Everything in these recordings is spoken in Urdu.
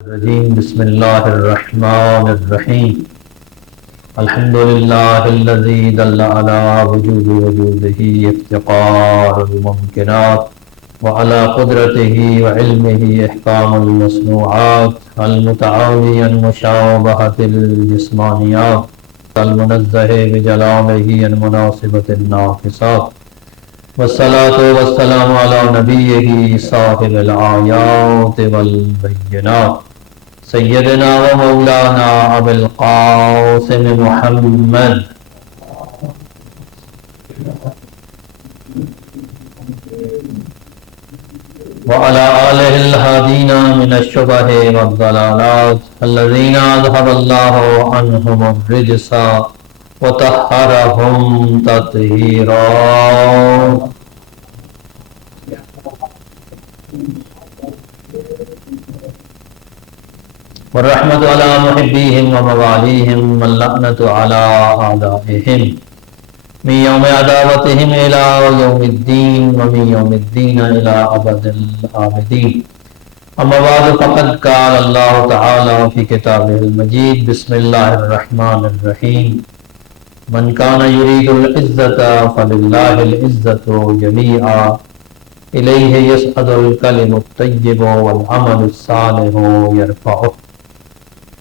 الرجيم بسم الله الرحمن الرحيم الحمد لله الذي دل على وجود وجوده افتقار الممكنات وعلى قدرته وعلمه إحكام المصنوعات المتعالي عن مشابهة الجسمانيات المنزه بجلاله عن مناسبة الناقصات والصلاة والسلام على نبيه صاحب الآيات والبينات سیدنا و مولانا ابو القاسم محمد وعلى آلہ الہادین من الشبہ والضلالات الذین اذهب اللہ عنہم الرجس وطہرہم تطہیرا والرحمة على محبيهم ومواليهم واللعنة على أعدائهم من يوم عداوتهم إلى يوم الدين ومن يوم الدين إلى أبد الآبدين أما بعد فقد قال الله تعالى في كتابه المجيد بسم الله الرحمن الرحيم من كان يريد العزة فلله العزة جميعا إليه يصعد الكلم الطيب والعمل الصالح يرفعه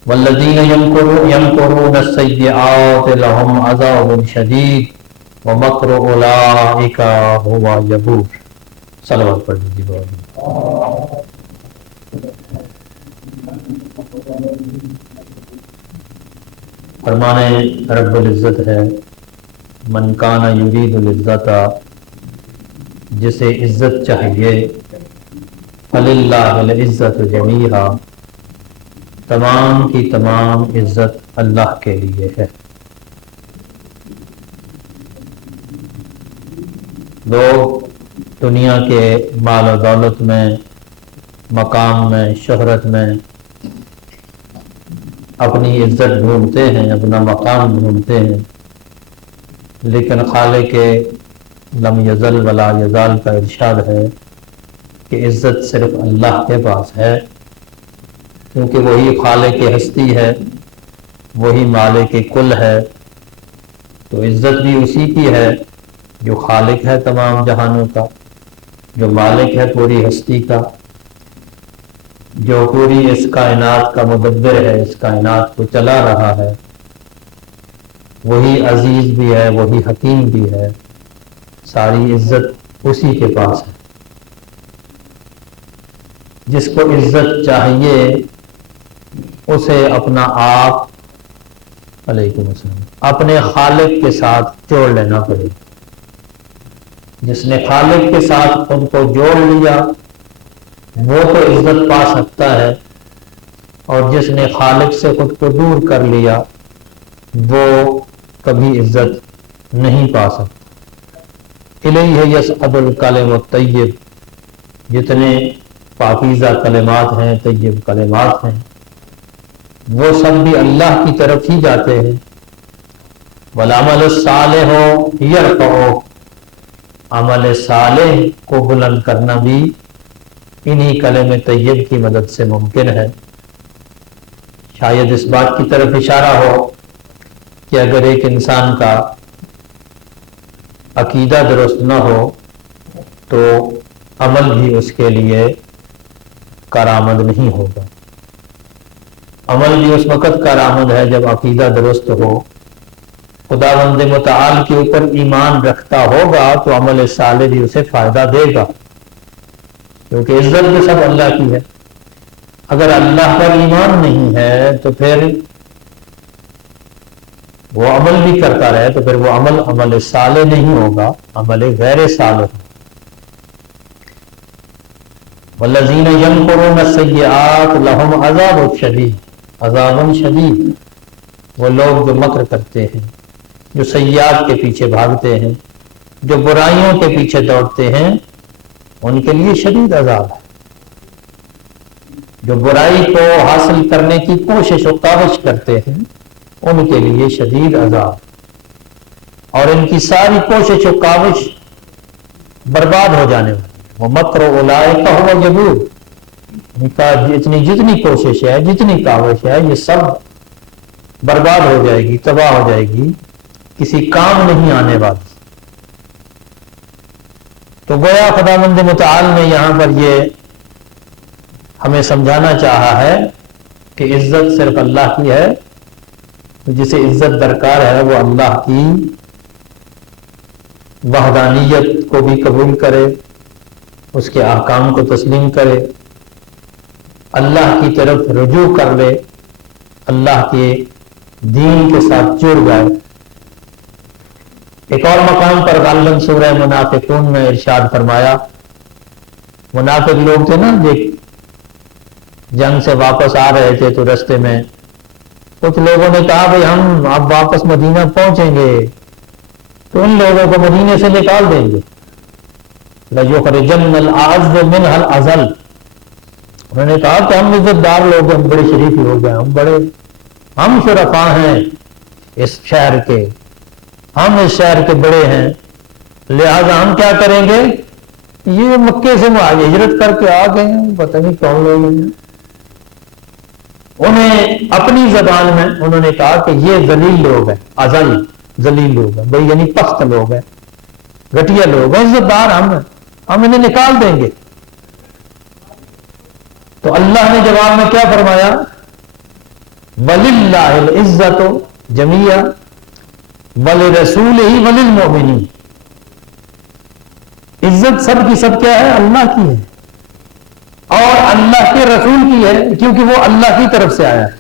والذین یمکرون السیئات لهم عذاب شدید ومکر اولئک هو یبور. صلوات پڑھ لیجیے. فرمان رب العزت ہے من کان یرید العزت، جسے عزت چاہیے، فللہ العزت جمیعا، تمام کی تمام عزت اللہ کے لیے ہے. لوگ دنیا کے مال و دولت میں، مقام میں، شہرت میں اپنی عزت ڈھونڈتے ہیں، اپنا مقام ڈھونڈتے ہیں، لیکن خالق لم یزل ولا یزال کا ارشاد ہے کہ عزت صرف اللہ کے پاس ہے، کیونکہ وہی خالق ہستی ہے، وہی مالک کل ہے. تو عزت بھی اسی کی ہے جو خالق ہے تمام جہانوں کا، جو مالک ہے پوری ہستی کا، جو پوری اس کائنات کا مدبر ہے، اس کائنات کو چلا رہا ہے. وہی عزیز بھی ہے، وہی حکیم بھی ہے. ساری عزت اسی کے پاس ہے. جس کو عزت چاہیے اسے اپنا آپ علیکم السلام اپنے خالق کے ساتھ جوڑ لینا پڑے گا. جس نے خالق کے ساتھ خود کو جوڑ لیا وہ تو عزت پا سکتا ہے، اور جس نے خالق سے خود کو دور کر لیا وہ کبھی عزت نہیں پا سکتا. الیہ یصعد الکلم الطیب، جتنے پاکیزہ کلمات ہیں، طیب کلمات ہیں، وہ سب بھی اللہ کی طرف ہی جاتے ہیں. والعمل الصالح یرفعہ، عمل صالح کو بلند کرنا بھی انہی کلم طیب کی مدد سے ممکن ہے. شاید اس بات کی طرف اشارہ ہو کہ اگر ایک انسان کا عقیدہ درست نہ ہو تو عمل بھی اس کے لیے کارآمد نہیں ہوگا. عمل بھی اس وقت کارآمد ہے جب عقیدہ درست ہو، خداوند متعال کے اوپر ایمان رکھتا ہوگا تو عمل صالح بھی اسے فائدہ دے گا، کیونکہ عزت بھی سب اللہ کی ہے. اگر اللہ پر ایمان نہیں ہے تو پھر وہ عمل بھی کرتا رہے تو پھر وہ عمل صالح نہیں ہوگا، عمل غیر صالح. والذین یمکرون السیئات لهم عذاب شدید، عذاب شدید. وہ لوگ جو مکر کرتے ہیں، جو سیئات کے پیچھے بھاگتے ہیں، جو برائیوں کے پیچھے دوڑتے ہیں، ان کے لیے شدید عذاب ہے. جو برائی کو حاصل کرنے کی کوشش و کاوش کرتے ہیں ان کے لیے شدید عذاب، اور ان کی ساری کوشش و کاوش برباد ہو جانے والی. وَمَكْرُ أُولَئِكَ هُوَ يَبُورُ، جتنی کوشش ہے، جتنی کاوش ہے، یہ سب برباد ہو جائے گی، تباہ ہو جائے گی، کسی کام نہیں آنے والی۔ تو گویا خداوند متعال نے یہاں پر یہ ہمیں سمجھانا چاہا ہے کہ عزت صرف اللہ کی ہے، جسے عزت درکار ہے وہ اللہ کی وحدانیت کو بھی قبول کرے، اس کے احکام کو تسلیم کرے، اللہ کی طرف رجوع کر لے، اللہ کے دین کے ساتھ جڑ جائے۔ ایک اور مقام پر غالباً سورہ منافقون میں ارشاد فرمایا، منافق لوگ تھے نا جو جنگ سے واپس آ رہے تھے، تو رستے میں کچھ لوگوں نے کہا بھئی ہم اب واپس مدینہ پہنچیں گے تو ان لوگوں کو مدینے سے نکال دیں گے، لَيُخْرِجَنَّ الْأَعَزُّ مِنْهَا الْأَذَلَّ۔ انہوں نے کہا کہ ہم عزت دار لوگ ہیں، ہم بڑے شریف لوگ ہیں، ہم شرفاء ہیں اس شہر کے، ہم اس شہر کے بڑے ہیں، لہذا ہم کیا کریں گے، یہ مکے سے ہجرت کر کے آ گئے ہیں، پتہ نہیں کون لوگ ہیں۔ انہیں اپنی زبان میں انہوں نے کہا کہ یہ ذلیل لوگ ہیں، اذل ذلیل لوگ ہیں، بھئی یعنی پست لوگ ہیں، گھٹیا لوگ ہیں، عزت دار ہم ہیں، ہم انہیں نکال دیں گے۔ تو اللہ نے جواب میں کیا فرمایا، وَلِلَّهِ الْعِزَّةُ جَمِيعًا وَلِرَسُولِهِ وَلِلْمُؤْمِنِينَ۔ عزت سب کی سب کیا ہے، اللہ کی ہے اور اللہ کے رسول کی ہے، کیونکہ وہ اللہ کی طرف سے آیا ہے۔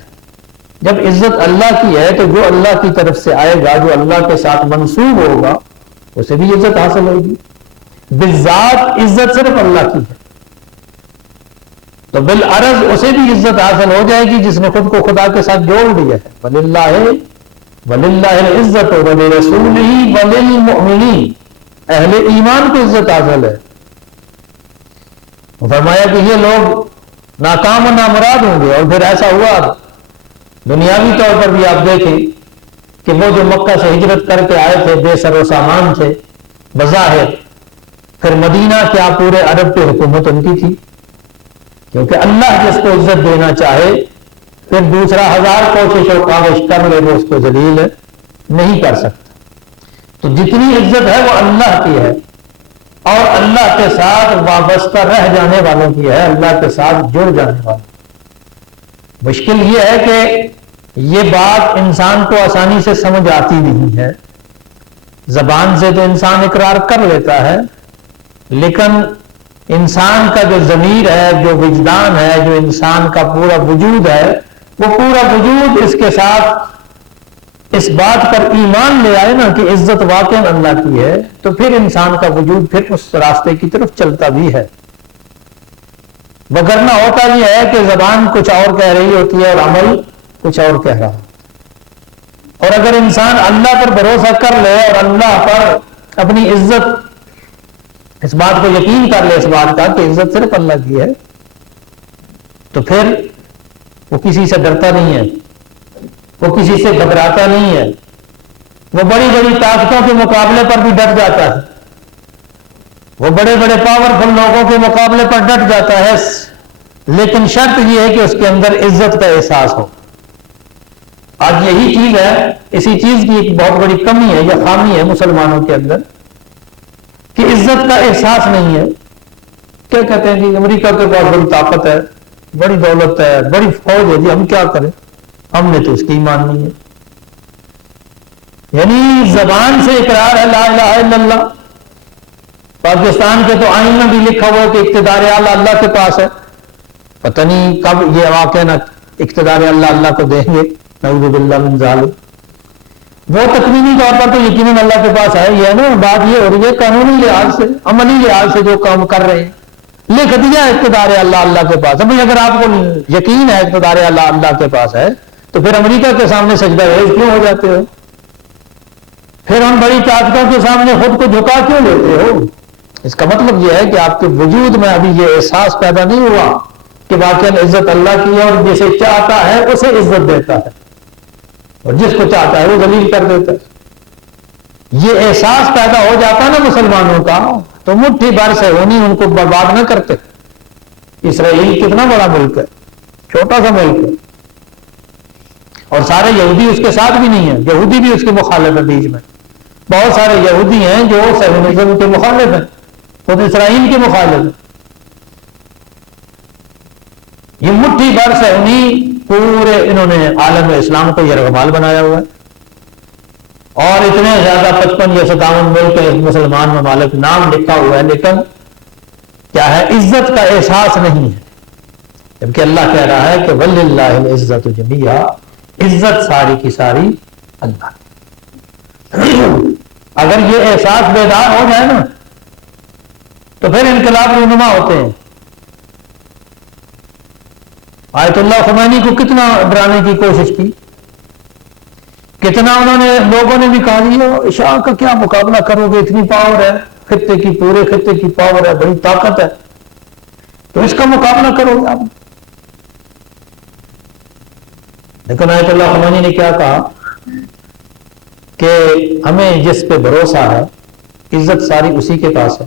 جب عزت اللہ کی ہے تو جو اللہ کی طرف سے آئے گا، جو اللہ کے ساتھ منسوب ہوگا، اسے بھی عزت حاصل ہوگی۔ بالذات عزت صرف اللہ کی ہے، تو بالعرض اسے بھی عزت حاصل ہو جائے گی جس نے خود کو خدا کے ساتھ جوڑ دیا ہے۔ وَلِلَّهِ الْعِزَّةُ وَلِرَسُولِهِ وَلِلْمُؤْمِنِينَ، اہل ایمان کو عزت حاصل ہے۔ فرمایا کہ یہ لوگ ناکام و نامراد ہوں گے، اور پھر ایسا ہوا دنیاوی طور پر بھی آپ دیکھیں کہ وہ جو مکہ سے ہجرت کر کے آئے تھے بے سر و سامان تھے بظاہر، پھر مدینہ کیا پورے عرب پہ حکومت ان کی تھی، کیونکہ اللہ جس کو عزت دینا چاہے پھر دوسرا ہزار کوشش و کاوش کر لے وہ اس کو ذلیل نہیں کر سکتا۔ تو جتنی عزت ہے وہ اللہ کی ہے اور اللہ کے ساتھ وابستہ رہ جانے والوں کی ہے، اللہ کے ساتھ جڑ جانے والوں۔ مشکل یہ ہے کہ یہ بات انسان کو آسانی سے سمجھ آتی نہیں ہے، زبان سے تو انسان اقرار کر لیتا ہے، لیکن انسان کا جو ضمیر ہے، جو وجدان ہے، جو انسان کا پورا وجود ہے، وہ پورا وجود اس کے ساتھ اس بات پر ایمان لے آئے نا کہ عزت واقعا اللہ کی ہے، تو پھر انسان کا وجود پھر اس راستے کی طرف چلتا بھی ہے۔ وگرنہ ہوتا یہ ہے کہ زبان کچھ اور کہہ رہی ہوتی ہے اور عمل کچھ اور کہہ رہا۔ اور اگر انسان اللہ پر بھروسہ کر لے اور اللہ پر اپنی عزت، اس بات کو یقین کر لے اس بات کا کہ عزت صرف اللہ کی ہے، تو پھر وہ کسی سے ڈرتا نہیں ہے، وہ کسی سے گھبراتا نہیں ہے، وہ بڑی بڑی طاقتوں کے مقابلے پر بھی ڈٹ جاتا ہے، وہ بڑے بڑے پاورفل لوگوں کے مقابلے پر ڈٹ جاتا ہے، لیکن شرط یہ ہے کہ اس کے اندر عزت کا احساس ہو۔ آج یہی چیز ہے، اسی چیز کی ایک بہت بڑی کمی ہے یا خامی ہے مسلمانوں کے اندر کہ عزت کا احساس نہیں ہے۔ کیا کہتے ہیں کہ امریکہ کے پاس بڑی طاقت ہے، بڑی دولت ہے، بڑی فوج ہے، جی ہم کیا کریں، ہم نے تو اس کی ایمان نہیں ہے۔ یعنی زبان سے اقرار ہے لا الہ الا اللہ، پاکستان کے تو آئین میں بھی لکھا ہوا ہے کہ اقتدار اعلیٰ اللہ کے پاس ہے، پتہ نہیں کب یہ واقعہ نہ اقتدار اللہ کو دیں گے، نعوذ باللہ من ذالک۔ وہ تقویمی طور پر تو یقیناً اللہ کے پاس ہے، یہ ہے نا، بات یہ ہو رہی ہے قانونی لحاظ سے، عملی لحاظ سے جو کام کر رہے ہیں، لکھ دیا اقتدار اللہ کے پاس۔ ابھی اگر آپ کو یقین ہے اقتدار اللہ کے پاس ہے تو پھر امریکہ کے سامنے سجدہ ریز کیوں ہو جاتے ہو؟ پھر ہم بڑی طاقتوں کے سامنے خود کو جھکا کیوں لیتے ہو؟ اس کا مطلب یہ ہے کہ آپ کے وجود میں ابھی یہ احساس پیدا نہیں ہوا کہ واقعی عزت اللہ کی ہے، اور جسے چاہتا ہے اسے عزت دیتا ہے اور جس کو چاہتا ہے وہ ذلیل کر دیتا ہے۔ یہ احساس پیدا ہو جاتا نا مسلمانوں کا تو مٹھی بھر سے ہونی ان کو برباد نہ کرتے۔ اسرائیل کتنا بڑا ملک ہے، چھوٹا سا ملک ہے، اور سارے یہودی اس کے ساتھ بھی نہیں ہیں، یہودی بھی اس کے مخالف ہیں، بیچ میں بہت سارے یہودی ہیں جو صہیونزم کے مخالف ہیں، خود اسرائیل کے مخالف ہیں۔ یہ مٹھی بھر صہیونی پورے انہوں نے عالم اسلام کو یرغمال بنایا ہوا ہے، اور اتنے زیادہ 55 یا 57 ملک مسلمان ممالک نام لکھا ہوا ہے، لیکن کیا ہے، عزت کا احساس نہیں ہے، جبکہ اللہ کہہ رہا ہے کہ وَلِلَّهِ الْعِزَّةُ جَمِيعًا، عزت ساری کی ساری اللہ کی۔ اگر یہ احساس بیدار ہو جائے نا تو پھر انقلاب رونما ہوتے ہیں۔ آیت اللہ خمینی کو کتنا ڈرانے کی کوشش کی، کتنا انہوں نے، لوگوں نے بھی کہا یہ شاہ کا کیا مقابلہ کرو گے، اتنی پاور ہے، خطے کی، پورے خطے کی پاور ہے، بڑی طاقت ہے، تو اس کا مقابلہ کرو گے آپ۔ لیکن آیت اللہ خمینی نے کیا کہا کہ ہمیں جس پہ بھروسہ ہے، عزت ساری اسی کے پاس ہے،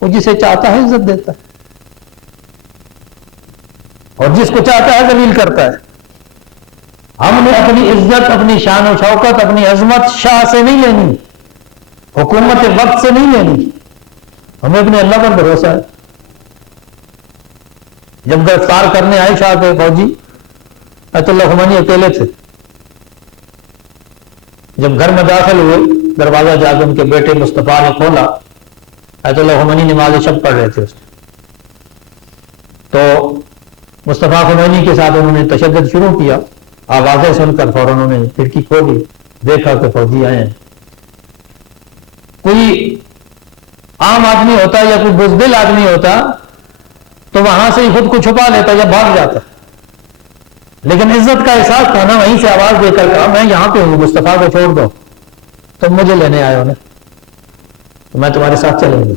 وہ جسے چاہتا ہے عزت دیتا ہے اور جس کو چاہتا ہے ذلیل کرتا ہے۔ ہم نے اپنی عزت، اپنی شان و شوکت، اپنی عظمت شاہ سے نہیں لینی، حکومت وقت سے نہیں لینی، ہمیں اپنے اللہ پر بھروسہ ہے۔ جب گرفتار کرنے آئے شاہ کے فوجی، آیت اللہ خمینی اکیلے تھے، جب گھر میں داخل ہوئے، دروازہ جا کے ان کے بیٹے مصطفیٰ نے کھولا، آیت اللہ خمینی نماز شب پڑھ رہے تھے اس میں، تو مصطفیٰ خمینی کے ساتھ انہوں نے تشدد شروع کیا، آوازیں سن کر فوراً انہوں نے کھڑکی کھولی، دیکھا کہ فوجی آئے ہیں۔ کوئی عام آدمی ہوتا یا کوئی بزدل آدمی ہوتا تو وہاں سے ہی خود کو چھپا لیتا یا بھاگ جاتا، لیکن عزت کا احساس تھا نا، وہیں سے آواز دے کر کہا میں یہاں پہ ہوں، مصطفیٰ کو چھوڑ دو، تم مجھے لینے آئے ہو نا، تو میں تمہارے ساتھ چلوں گی۔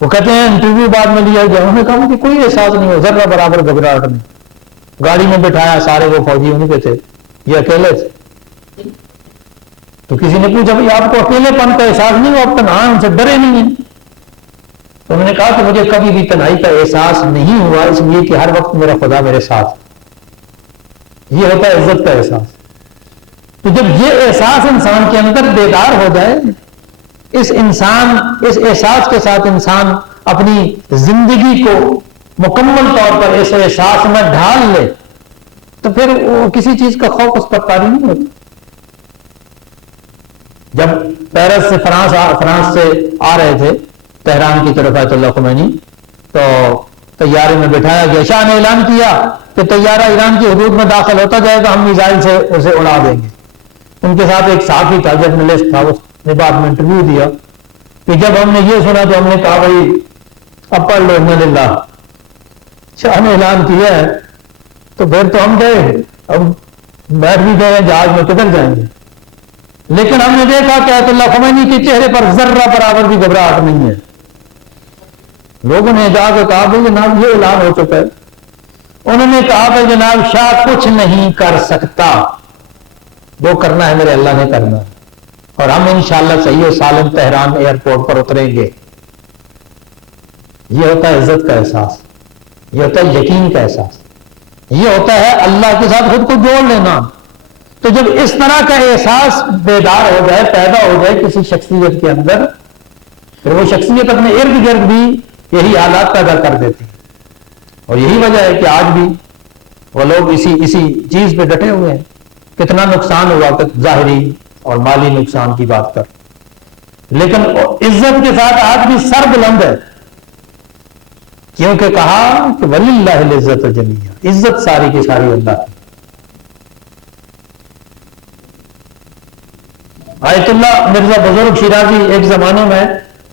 وہ کہتے ہیں انٹرویو بعد میں لیا گیا، انہوں نے کہا مجھے کوئی احساس نہیں ہو، ذرہ برابر گھبراہٹ نہیں۔ گاڑی میں بٹھایا، سارے وہ فوجی انہیں پہ تھے، یہ اکیلے تھے، تو کسی نے پوچھا بھائی آپ کو اکیلے پن کا احساس نہیں ہو، آپ تنہا ان سے ڈرے نہیں ہیں؟ تو انہوں نے کہا کہ مجھے کبھی بھی تنہائی کا احساس نہیں ہوا، اس لیے کہ ہر وقت میرا خدا میرے ساتھ۔ یہ ہوتا ہے عزت کا احساس۔ تو جب یہ احساس انسان کے اندر بیدار ہو جائے، اس احساس کے ساتھ انسان اپنی زندگی کو مکمل طور پر اس احساس میں ڈھال لے، تو پھر وہ کسی چیز کا خوف اس پر طاری نہیں ہوتا۔ جب پیرس سے فرانس سے آ رہے تھے تہران کی طرف آیت اللہ خمینی، تو طیارے میں بٹھایا گیا، شاہ نے اعلان کیا کہ طیارہ ایران کی حدود میں داخل ہوتا جائے گا، ہم میزائل سے اسے اڑا دیں گے۔ ان کے ساتھ ایک صحافی تھا، جرنلسٹ تھا، اس نے بعد میں انٹرویو دیا کہ جب ہم نے یہ سنا تو ہم نے کہا بھائی اب پڑھ لو انا للہ، شاہ نے اعلان کیا ہے تو پھر تو ہم گئے، اب بیٹھ بھی گئے جہاز میں، کدھر جائیں گے؟ لیکن ہم نے دیکھا کہ آیت اللہ خمینی کے چہرے پر ذرہ برابر بھی گھبراہٹ نہیں ہے۔ لوگوں نے جا کے کہا بھائی جناب یہ اعلان ہو چکا ہے۔ انہوں نے کہا کہ جناب شاہ کچھ نہیں کر سکتا، جو کرنا ہے میرے اللہ نے کرنا ہے، اور ہم انشاءاللہ صحیح و سالم تہران ایئرپورٹ پر اتریں گے۔ یہ ہوتا ہے عزت کا احساس، یہ ہوتا ہے یقین کا احساس، یہ ہوتا ہے اللہ کے ساتھ خود کو جوڑ لینا۔ تو جب اس طرح کا احساس بیدار ہو جائے، پیدا ہو جائے کسی شخصیت کے اندر، پھر وہ شخصیت اپنے ارد گرد بھی یہی حالات پیدا کر دیتی ہے۔ اور یہی وجہ ہے کہ آج بھی وہ لوگ اسی چیز پہ ڈٹے ہوئے ہیں۔ کتنا نقصان ہوا، ظاہری اور مالی نقصان کی بات کر، لیکن عزت کے ساتھ آج بھی سر بلند ہے، کیونکہ کہا کہ وَلِلَّهِ الْعِزَّةُ جَمِيعًا، عزت ساری کی ساری اللہ کی۔ آیت اللہ مرزا بزرگ شیرازی، ایک زمانے میں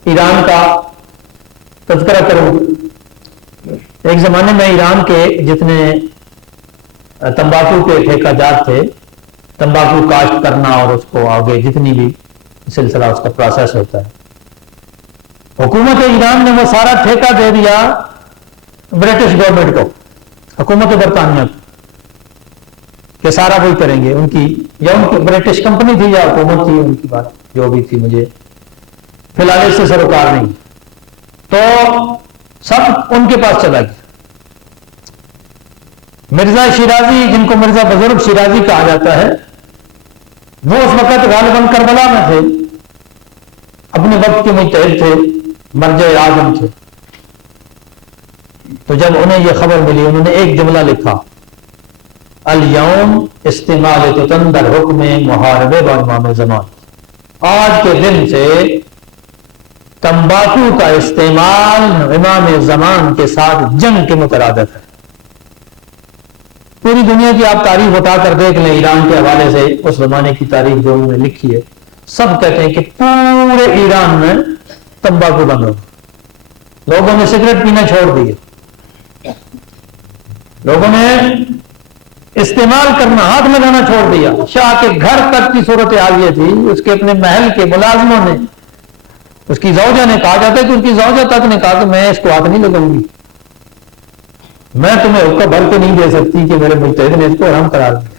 ایران کا تذکرہ کروں، ایک زمانے میں ایران کے جتنے تمباکو کے ٹھیکہ جات تھے، تمباکو کاشت کرنا اور اس کو آگے جتنی بھی سلسلہ اس کا پروسیس ہوتا ہے، حکومت ایران نے وہ سارا ٹھیکہ دے دیا برٹش گورنمنٹ کو، حکومت برطانیہ کو، کہ سارا وہی کریں گے۔ ان کی برٹش کمپنی تھی یا حکومت تھی، ان کی بات جو بھی تھی، مجھے فی الحال اس سے سروکار نہیں۔ تو سب ان کے پاس چلا گیا۔ مرزا شیرازی، جن کو مرزا بزرگ شیرازی کہا جاتا ہے، وہ اس وقت غالباً کربلا میں تھے، اپنے وقت کے مجتہد تھے، مرجع اعظم تھے۔ تو جب انہیں یہ خبر ملی، انہوں نے ایک جملہ لکھا، الیوم استعمال تتندر حکم محاربے و امام زمان، آج کے دن سے تمباکو کا استعمال امام زمان کے ساتھ جنگ کے مترادف ہے۔ پوری دنیا کی آپ تاریخ اٹھا کر دیکھ لیں، ایران کے حوالے سے اس زمانے کی تاریخ جو انہوں نے لکھی ہے، سب کہتے ہیں کہ پورے ایران میں تمباکو بند ہو گیا، لوگوں نے سگریٹ پینا چھوڑ دیے، لوگوں نے استعمال کرنا، ہاتھ لگانا چھوڑ دیا۔ شاہ کے گھر تک کی صورت حال یہ تھی، اس کے اپنے محل کے ملازموں نے، اس کی زوجہ نے، کہا جاتا ہے کہ اس کی زوجہ تک نے کہا کہ میں اس کو ہاتھ نہیں لگاؤں گی، میں تمہیں حکم بھر کے نہیں دے سکتی کہ میرے مجتہد نے اس کو حرام قرار دیا۔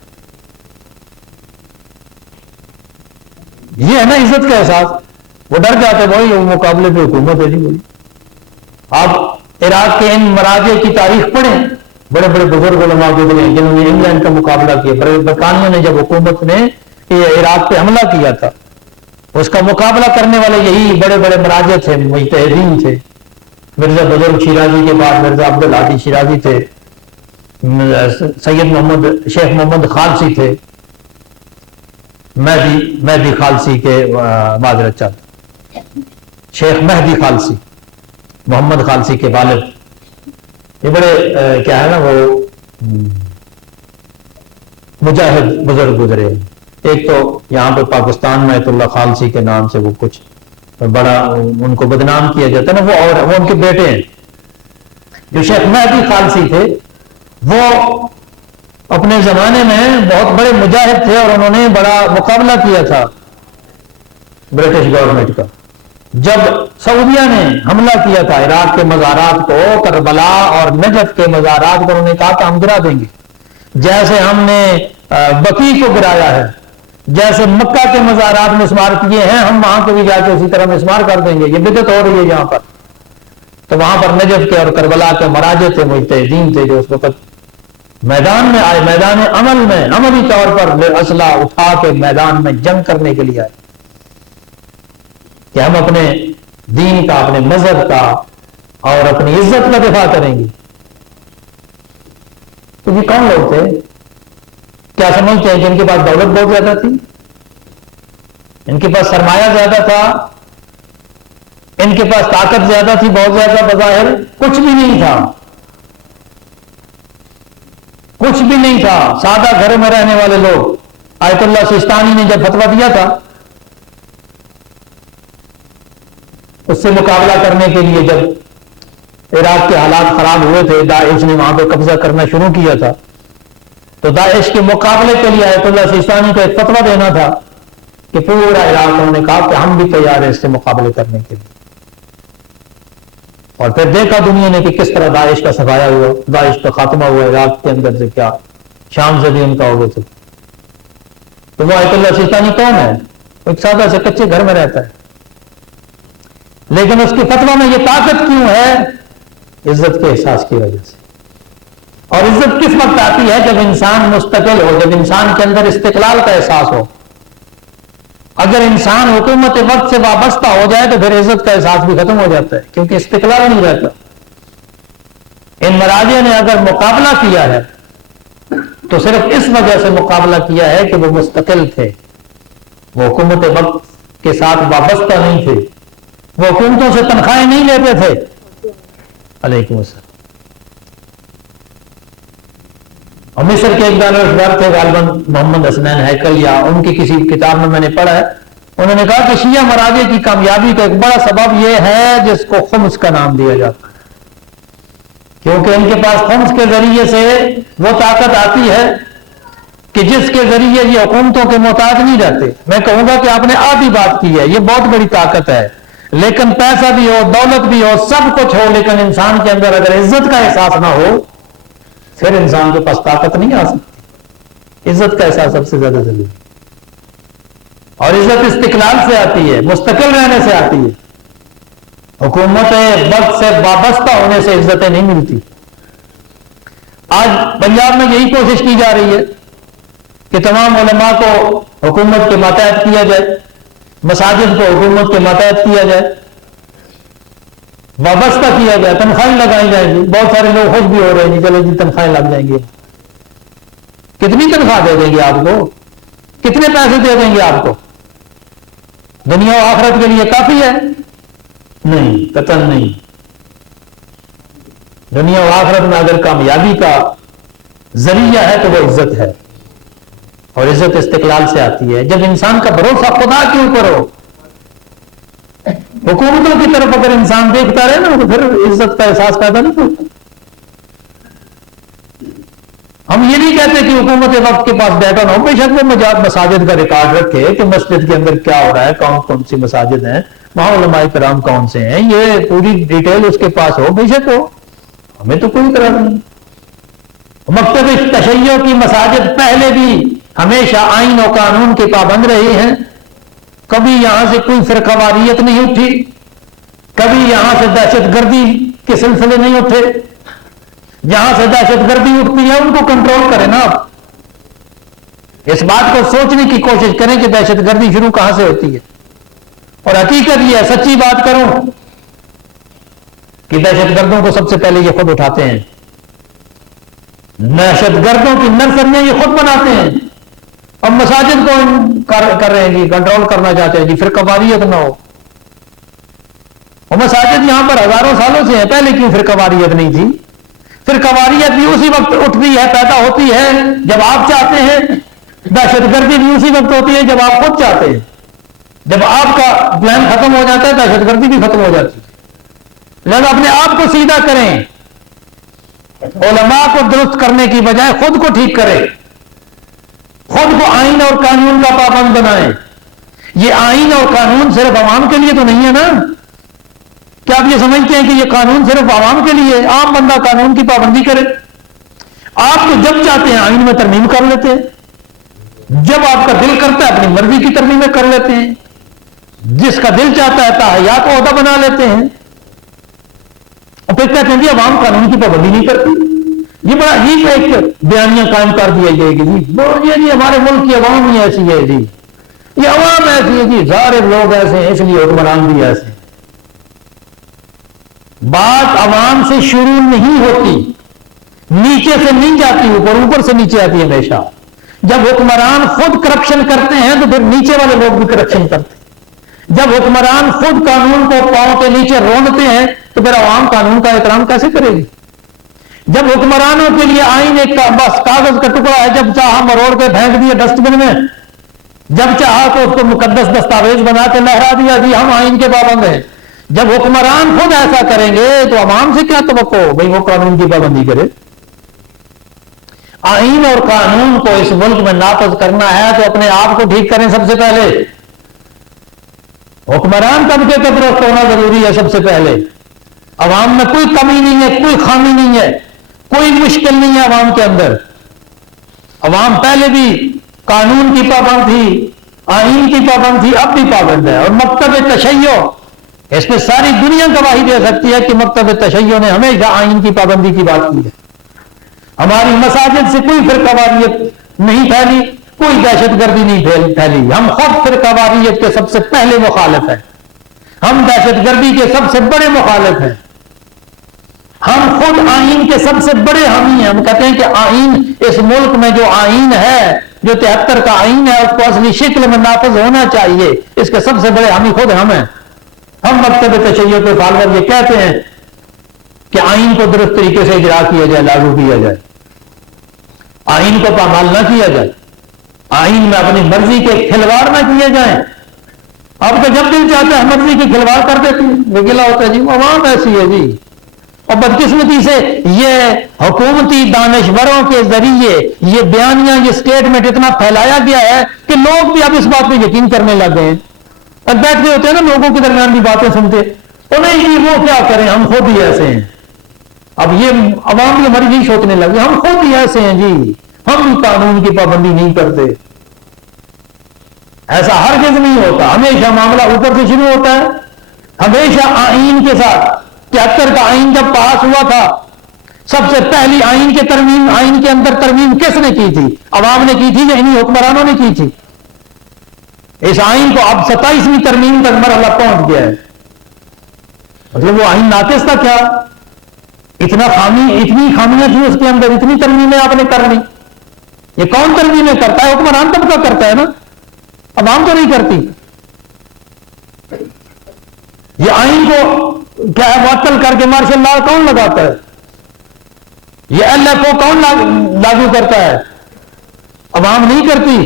یہ ہے نا عزت کا احساس۔ وہ ڈر جاتے، وہی مقابلے پہ حکومت ہے جی بولی۔ آپ عراق کے ان مراجع کی تاریخ پڑھیں، بڑے بڑے بزرگ علماء گزرے ہیں جنہوں نے انگلینڈ کا مقابلہ کیا۔ برطانیہ نے جب حکومت نے عراق پہ حملہ کیا تھا، اس کا مقابلہ کرنے والے یہی بڑے بڑے مراجع تھے، مجتہدین تھے۔ مرزا بزرگ شیرازی کے بعد مرزا عبدالہادی شیرازی تھے، سید محمد شیخ محمد خالصی تھے، مہدی خالصی کے معذرت چاہتا شیخ مہدی خالصی، محمد خالصی کے والد، یہ بڑے کیا ہے نا وہ مجاہد بزرگ گزرے۔ ایک تو یہاں پہ پاکستان میں آیت اللہ خالصی کے نام سے وہ کچھ بڑا ان کو بدنام کیا جاتا ہے نا، وہ ان کے بیٹے ہیں۔ جو شیخ مہدی خالصی تھے وہ اپنے زمانے میں بہت بڑے مجاہد تھے، اور انہوں نے بڑا مقابلہ کیا تھا برٹش گورنمنٹ کا۔ جب سعودیہ نے حملہ کیا تھا عراق کے مزارات کو، کربلا اور نجف کے مزارات کو، انہوں نے کہا کہ ہم گرا دیں گے، جیسے ہم نے بقیع کو گرایا ہے، جیسے مکہ کے مزارات مسمار کیے ہیں، ہم وہاں کو بھی جا کے اسی طرح مسمار کر دیں گے۔ یہ بدعت ہو رہی ہے یہاں پر۔ تو وہاں پر نجف کے اور کربلا کے مراجع تھے، مجتہدین تھے، جو اس وقت میدان میں آئے، میدان عمل میں عملی طور پر اسلحہ اٹھا کے میدان میں جنگ کرنے کے لیے آئے کہ ہم اپنے دین کا، اپنے مذہب کا اور اپنی عزت کا دفاع کریں گے۔ تو یہ کون لوگ تھے؟ کیا سمجھتے ہیں کہ ان کے پاس دولت بہت زیادہ تھی، ان کے پاس سرمایہ زیادہ تھا، ان کے پاس طاقت زیادہ تھی؟ بہت زیادہ بظاہر کچھ بھی نہیں تھا، کچھ بھی نہیں تھا۔ سادہ گھر میں رہنے والے لوگ۔ آیت اللہ سستانی نے جب فتویٰ دیا تھا اس سے مقابلہ کرنے کے لیے، جب عراق کے حالات خراب ہوئے تھے، داعش نے وہاں پہ قبضہ کرنا شروع کیا تھا، تو داعش کے مقابلے کے لیے آیت اللہ سستانی کو ایک فتویٰ دینا تھا کہ پورا عراق، انہوں نے کہا کہ ہم بھی تیار ہیں اس سے مقابلے کرنے کے لیے۔ اور پھر دیکھا دنیا نے کہ کس طرح داعش کا صفایا ہوا، داعش کا خاتمہ ہوا عراق کے اندر سے، کیا شام سے بھی ان کا ہو گئے تھے۔ تو وہ آیت اللہ سستانی کون ہے؟ ایک سادہ سے کچے گھر میں رہتا ہے، لیکن اس کی فتویٰ میں یہ طاقت کیوں ہے؟ عزت کے احساس کی وجہ سے۔ اور عزت کس وقت آتی ہے؟ جب انسان مستقل ہو، جب انسان کے اندر استقلال کا احساس ہو۔ اگر انسان حکومت وقت سے وابستہ ہو جائے تو پھر عزت کا احساس بھی ختم ہو جاتا ہے، کیونکہ استقلال نہیں رہتا۔ ان مراجع نے اگر مقابلہ کیا ہے تو صرف اس وجہ سے مقابلہ کیا ہے کہ وہ مستقل تھے، وہ حکومت وقت کے ساتھ وابستہ نہیں تھے، وہ حکومتوں سے تنخواہیں نہیں لیتے تھے۔ علیکم السلام۔ اور مصر کے ایک دانشور تھے غالباً محمد حسنین ہیکل، یا ان کی کسی کتاب میں نے پڑھا ہے، انہوں نے کہا کہ شیعہ مراجع کی کامیابی کا ایک بڑا سبب یہ ہے جس کو خمس کا نام دیا جاتا ہے، کیونکہ ان کے پاس خمس کے ذریعے سے وہ طاقت آتی ہے کہ جس کے ذریعے یہ حکومتوں کے محتاج نہیں رہتے۔ میں کہوں گا کہ آپ نے آدھی بات کی ہے، یہ بہت بڑی طاقت ہے، لیکن پیسہ بھی ہو، دولت بھی ہو، سب کچھ ہو، لیکن انسان کے اندر اگر عزت کا احساس نہ ہو پھر انسان کے پاس طاقت نہیں آ سکتی۔ عزت کا احساس سب سے زیادہ ضروری ہے، اور عزت استقلال سے آتی ہے، مستقل رہنے سے آتی ہے۔ حکومت وقت سے وابستہ ہونے سے عزتیں نہیں ملتی. آج پنجاب میں یہی کوشش کی جا رہی ہے کہ تمام علماء کو حکومت کے ماتحت کیا جائے، مساجد کو حکومت کے ماتحت کیا جائے، وابستہ کیا جائے، تنخواہیں لگائی جائیں گی. بہت سارے لوگ خوش بھی ہو رہے ہیں چلو جی تنخواہیں لگ جائیں گی. کتنی تنخواہ دے دیں گے آپ کو؟ کتنے پیسے دے دیں گے آپ کو؟ دنیا و آخرت کے لیے کافی ہے؟ نہیں، قطعاً نہیں. دنیا و آخرت میں اگر کامیابی کا ذریعہ ہے تو وہ عزت ہے، اور عزت استقلال سے آتی ہے. جب انسان کا بھروسہ خدا کے اوپر ہو، حکومتوں کی طرف اگر انسان دیکھتا رہے نا تو پھر عزت کا احساس پیدا نہیں ہوتا. ہم یہ نہیں کہتے کہ حکومت وقت کے پاس ڈیٹا نہ ہو، بے شک وہ مساجد کا ریکارڈ رکھے کہ مسجد کے اندر کیا ہو رہا ہے، کون کون سی مساجد ہیں، وہاں علماء کرام کون سے ہیں، یہ پوری ڈیٹیل اس کے پاس ہو، بے شک ہو، ہمیں تو کوئی اعتراض نہیں. مکتب تشیع کی مساجد پہلے بھی ہمیشہ آئین و قانون کے پابند رہی ہیں. کبھی یہاں سے کوئی فرقہ واریت نہیں اٹھی، کبھی یہاں سے دہشت گردی کے سلسلے نہیں اٹھے. جہاں سے دہشت گردی اٹھتی ہے ان کو کنٹرول کریں نا آپ. اس بات کو سوچنے کی کوشش کریں کہ دہشت گردی شروع کہاں سے ہوتی ہے. اور حقیقت یہ ہے، سچی بات کروں کہ دہشت گردوں کو سب سے پہلے یہ خود اٹھاتے ہیں. دہشت گردوں کی نرسریاں یہ خود بناتے ہیں، اور مساجد کو کر رہے ہیں جی، کنٹرول کرنا چاہتے ہیں جی، فرقہ واریت نہ ہو. اور مساجد یہاں پر ہزاروں سالوں سے ہیں، پہلے کیوں فرقہ واریت نہیں تھی؟ فرقہ واریت بھی اسی وقت اٹھتی ہے، پیدا ہوتی ہے جب آپ چاہتے ہیں. دہشت گردی بھی اسی وقت ہوتی ہے جب آپ خود چاہتے ہیں. جب آپ کا پلان ختم ہو جاتا ہے دہشت گردی بھی ختم ہو جاتی ہے. لہذا اپنے آپ کو سیدھا کریں، علماء کو درست کرنے کی بجائے خود کو ٹھیک کریں، خود کو آئین اور قانون کا پابند بنائیں. یہ آئین اور قانون صرف عوام کے لیے تو نہیں ہے نا. کیا آپ یہ سمجھتے ہیں کہ یہ قانون صرف عوام کے لیے؟ عام بندہ قانون کی پابندی کرے؟ آپ تو جب چاہتے ہیں آئین میں ترمیم کر لیتے ہیں، جب آپ کا دل کرتا ہے اپنی مرضی کی ترمیمیں کر لیتے ہیں، جس کا دل چاہتا ہے تاحیات کو عہدہ بنا لیتے ہیں، اور پھر کہتے ہیں جی عوام قانون کی پابندی نہیں کرتی. یہ بڑا عجیب ایک بیانیہ قائم کر دیا جائے گی جی ہمارے ملک کی عوام ہی ایسی ہے جی، یہ عوام ایسی ہے جی، سارے لوگ ایسے ہیں اس لیے حکمران بھی ایسے ہیں. بات عوام سے شروع نہیں ہوتی، نیچے سے نہیں جاتی اوپر، اوپر سے نیچے آتی ہے ہمیشہ. جب حکمران خود کرپشن کرتے ہیں تو پھر نیچے والے لوگ بھی کرپشن کرتے ہیں. جب حکمران خود قانون کو پاؤں کے نیچے روندتے ہیں تو پھر عوام قانون کا احترام کیسے کرے گی؟ جب حکمرانوں کے لیے آئین ایک بس کاغذ کا ٹکڑا ہے، جب چاہا مروڑ کے پھینک دیے ڈسٹ بن میں، جب چاہا تو اس کو مقدس دستاویز بنا کے لہرا دیا جی ہم آئین کے پابند ہیں. جب حکمران خود ایسا کریں گے تو عوام سے کیا توقع ہو بھائی وہ قانون کی پابندی کرے؟ آئین اور قانون کو اس ملک میں نافذ کرنا ہے تو اپنے آپ کو ٹھیک کریں سب سے پہلے. حکمران طبقے کا درست ہونا ضروری ہے سب سے پہلے. عوام میں کوئی کمی نہیں ہے، کوئی خامی نہیں ہے، کوئی مشکل نہیں ہے عوام کے اندر. عوام پہلے بھی قانون کی پابند تھی، آئین کی پابند تھی، اب بھی پابند ہے. اور مکتب تشیع اس میں ساری دنیا گواہی دے سکتی ہے کہ مکتب تشیع نے ہمیشہ آئین کی پابندی کی بات کی ہے. ہماری مساجد سے کوئی فرقہ واریت نہیں پھیلی، کوئی دہشت گردی نہیں پھیلی. ہم خود فرقہ واریت کے سب سے پہلے مخالف ہیں، ہم دہشت گردی کے سب سے بڑے مخالف ہیں، ہم خود آئین کے سب سے بڑے حامی ہیں. ہم کہتے ہیں کہ آئین اس ملک میں جو آئین ہے، جو 73 کا آئین ہے، اس کو اصلی شکل میں نافذ ہونا چاہیے، اس کے سب سے بڑے حامی خود ہم ہیں. ہم مکتب تشیع کے فالوور یہ کہتے ہیں کہ آئین کو درست طریقے سے اجرا کیا جائے، لاگو کیا جائے، آئین کو پامال نہ کیا جائے، آئین میں اپنی مرضی کے کھلواڑ نہ کیے جائیں. اب تو جب دل چاہتا ہے مرضی کے کھلواڑ کر دیتی ہے، گلا ہوتا ہے جی عوام ایسی ہے جی. اور بدقسمتی سے یہ حکومتی دانشوروں کے ذریعے یہ بیانیاں، یہ سٹیٹمنٹ اتنا پھیلایا گیا ہے کہ لوگ بھی اب اس بات پہ یقین کرنے لگ گئے ہیں. اب بیٹھتے ہوتے ہیں نا لوگوں کے درمیان بھی باتیں سنتے، تو نہیں جی وہ کیا کریں، ہم خود ہی ایسے ہیں. اب یہ عوام بھی ہماری یہی سوچنے لگے ہم خود ہی ایسے ہیں جی، ہم بھی قانون کی پابندی نہیں کرتے. ایسا ہرگز نہیں ہوتا، ہمیشہ معاملہ اوپر سے شروع ہوتا ہے ہمیشہ آئین کے ساتھ 73 کا آئین جب پاس ہوا تھا، سب سے پہلی آئین کے اندر ترمیم کس نے کی تھی؟ عوام نے کی تھی یا انہی حکمرانوں نے کی تھی؟ اس آئین کو اب 27ویں ترمیم تک مرحلہ پہنچ گیا ہے. مطلب وہ آئین ناقص تھا کیا؟ اتنی خامیاں تھیں اس کے اندر، اتنی ترمیمیں آپ نے کر لی. یہ کون ترمیمیں کرتا ہے؟ حکمران طبقہ کرتا ہے نا، عوام تو نہیں کرتی. یہ آئین کو کیا ہے معطل کر کے مارشل لا کون لگاتا ہے؟ یہ LFO کون لاگو کرتا ہے؟ عوام نہیں کرتی.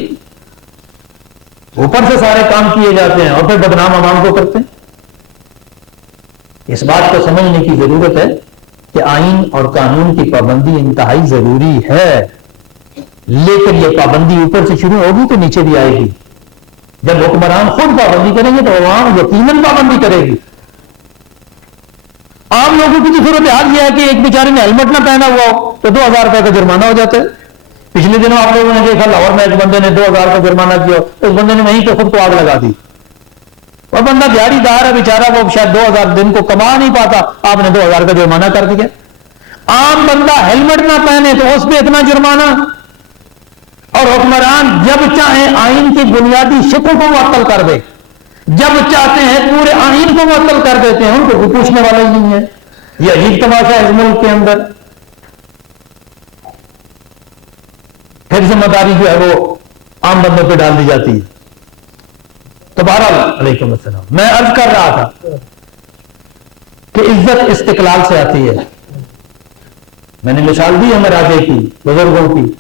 اوپر سے سارے کام کیے جاتے ہیں اور پھر بدنام عوام کو کرتے ہیں. اس بات کو سمجھنے کی ضرورت ہے کہ آئین اور قانون کی پابندی انتہائی ضروری ہے، لیکن یہ پابندی اوپر سے شروع ہوگی تو نیچے بھی آئے گی. جب حکمران خود پابندی کریں گے تو عوام یقیناً پابندی کرے گی. عام لوگوں کی صورت حال یہ ہے کہ ایک بیچارے نے ہیلمٹ نہ پہنا ہوا ہو تو 2000 روپے کا جرمانہ ہو جاتا ہے. پچھلے دنوں آپ لوگوں نے دیکھا لاہور میں ایک بندے نے 2000 کا جرمانہ کیا، اس بندے نے وہیں پہ خود کو آگ لگا دی. وہ بندہ دیہڑی دار ہے بیچارہ، وہ شاید 2000 دن کو کما نہیں پاتا، آپ نے 2000 کا جرمانہ کر دیا. عام بندہ ہیلمٹ نہ پہنے تو اس پہ اتنا جرمانہ. اور حکمران جب چاہیں آئین کی بنیادی شکوں کو معطل کر دے، جب چاہتے ہیں پورے آئین کو معطل کر دیتے ہیں. ان کو کوئی پوچھنے والا ہی نہیں ہے. یہ عجیب تماشا ہے اس ملک کے اندر. پھر ذمہ داری جو ہے وہ عام بندوں پہ ڈال دی جاتی ہے. تو بہرحال علیکم السلام، میں عرض کر رہا تھا کہ عزت استقلال سے آتی ہے. میں نے مثال دی ہے مراجع کی، بزرگوں کی.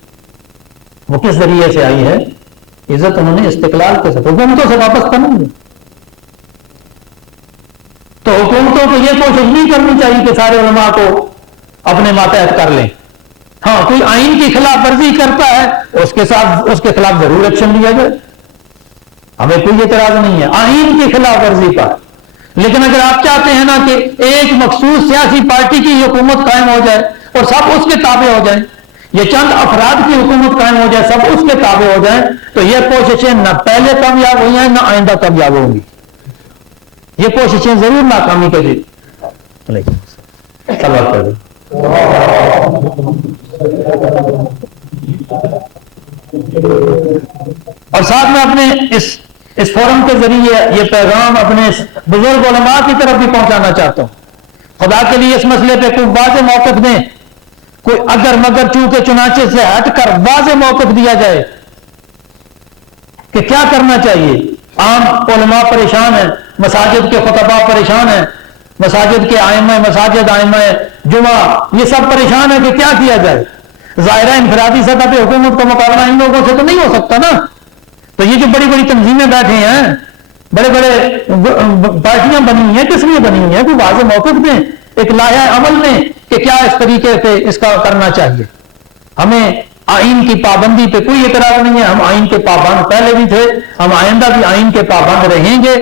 وہ کس ذریعے سے آئی ہے؟ عزت انہوں نے استقلال کے ساتھ، حکومتوں سے واپس نہیں ہے. تو حکومتوں کو یہ کوشش نہیں کرنی چاہیے کہ سارے علماء کو اپنے ماتحت کر لیں. ہاں کوئی آئین کی خلاف ورزی کرتا ہے اس کے خلاف ضرور ایکشن لیا جائے، ہمیں کوئی اعتراض نہیں ہے آئین کی خلاف ورزی پر. لیکن اگر آپ چاہتے ہیں نا کہ ایک مخصوص سیاسی پارٹی کی حکومت قائم ہو جائے اور سب اس کے تابع ہو جائیں، یہ چند افراد کی حکومت قائم ہو جائے سب اس کے تابع ہو جائیں، تو یہ کوششیں نہ پہلے کامیاب ہوئی ہیں نہ آئندہ کامیاب ہوں گی. یہ کوششیں ضرور ناکامی کے لیے. سوال کر دیں. اور ساتھ میں اپنے اس فورم کے ذریعے یہ پیغام اپنے بزرگ علماء کی طرف بھی پہنچانا چاہتا ہوں. خدا کے لیے اس مسئلے پہ کوئی واضح موقف دیں، کوئی اگر مگر چونکہ چنانچہ سے ہٹ کر واضح موقف دیا جائے کہ کیا کرنا چاہیے. عام علماء پریشان ہیں، مساجد کے خطباء پریشان ہیں، مساجد کے ائمہ مساجد ائمہ جمعہ یہ سب پریشان ہیں کہ کیا کیا جائے. ظاہرہ انفرادی سطح پہ حکومت کا مقابلہ ان لوگوں سے تو نہیں ہو سکتا نا. تو یہ جو بڑی بڑی تنظیمیں بیٹھے ہیں، بڑے بڑے پارٹیاں بنی ہوئی ہیں، کس لیے بنی ہوئی ہیں؟ کوئی واضح موقف دیں، ایک لائحہ عمل دیں کہ کیا اس طریقے سے اس کا کرنا چاہیے. ہمیں آئین کی پابندی پہ کوئی اعتراض نہیں ہے، ہم آئین کے پابند پہلے بھی تھے، ہم آئندہ بھی آئین کے پابند رہیں گے.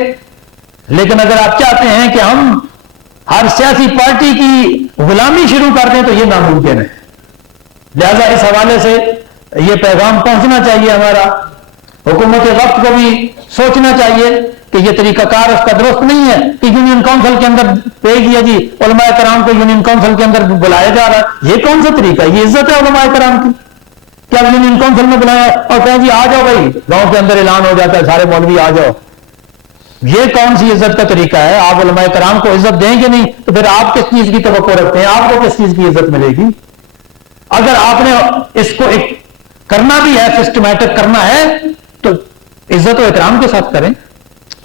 لیکن اگر آپ چاہتے ہیں کہ ہم ہر سیاسی پارٹی کی غلامی شروع کر دیں تو یہ ناممکن ہے. لہذا اس حوالے سے یہ پیغام پہنچنا چاہیے ہمارا. حکومت وقت کو بھی سوچنا چاہیے کہ یہ طریقہ کار اس کا درست نہیں ہے کہ یونین کونسل کے اندر بھیج دیا جی علماء کرام کو یونین کونسل کے اندر بلایا جا رہا ہے. یہ کون سا طریقہ ہے؟ یہ عزت ہے علماء کرام کی؟ کیا یونین کونسل میں بلایا اور کہیں جی آ جاؤ بھائی، گاؤں کے اندر اعلان ہو جاتا ہے سارے مولوی آ جاؤ. یہ کون سی عزت کا طریقہ ہے؟ آپ علماء کرام کو عزت دیں گے نہیں تو پھر آپ کس چیز کی توقع رکھتے ہیں؟ آپ کو کس چیز کی عزت ملے گی؟ اگر آپ نے اس کو ایک کرنا بھی ہے، سسٹمیٹک کرنا ہے، تو عزت و احترام کے ساتھ کریں،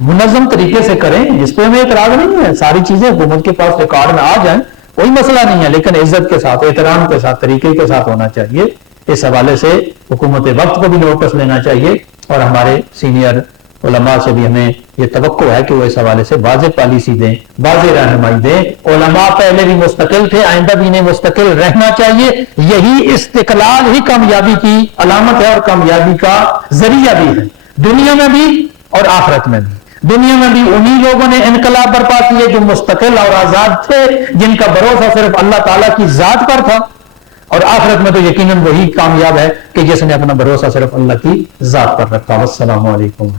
منظم طریقے سے کریں. اس پہ ہمیں اعتراض نہیں ہے، ساری چیزیں حکومت کے پاس ریکارڈ میں آ جائیں، کوئی مسئلہ نہیں ہے، لیکن عزت کے ساتھ، احترام کے ساتھ، طریقے کے ساتھ ہونا چاہیے. اس حوالے سے حکومت وقت کو بھی نوٹس لینا چاہیے اور ہمارے سینئر علماء سے بھی ہمیں یہ توقع ہے کہ وہ اس حوالے سے واضح پالیسی دیں، واضح رہنمائی دیں. علماء پہلے بھی مستقل تھے، آئندہ بھی انہیں مستقل رہنا چاہیے. یہی استقلال ہی کامیابی کی علامت ہے اور کامیابی کا ذریعہ بھی ہے، دنیا میں بھی اور آخرت میں بھی. دنیا میں بھی انہی لوگوں نے انقلاب برپا کیے جو مستقل اور آزاد تھے، جن کا بھروسہ صرف اللہ تعالیٰ کی ذات پر تھا. اور آخرت میں تو یقیناً وہی کامیاب ہے کہ جس نے اپنا بھروسہ صرف اللہ کی ذات پر رکھا. والسلام علیکم.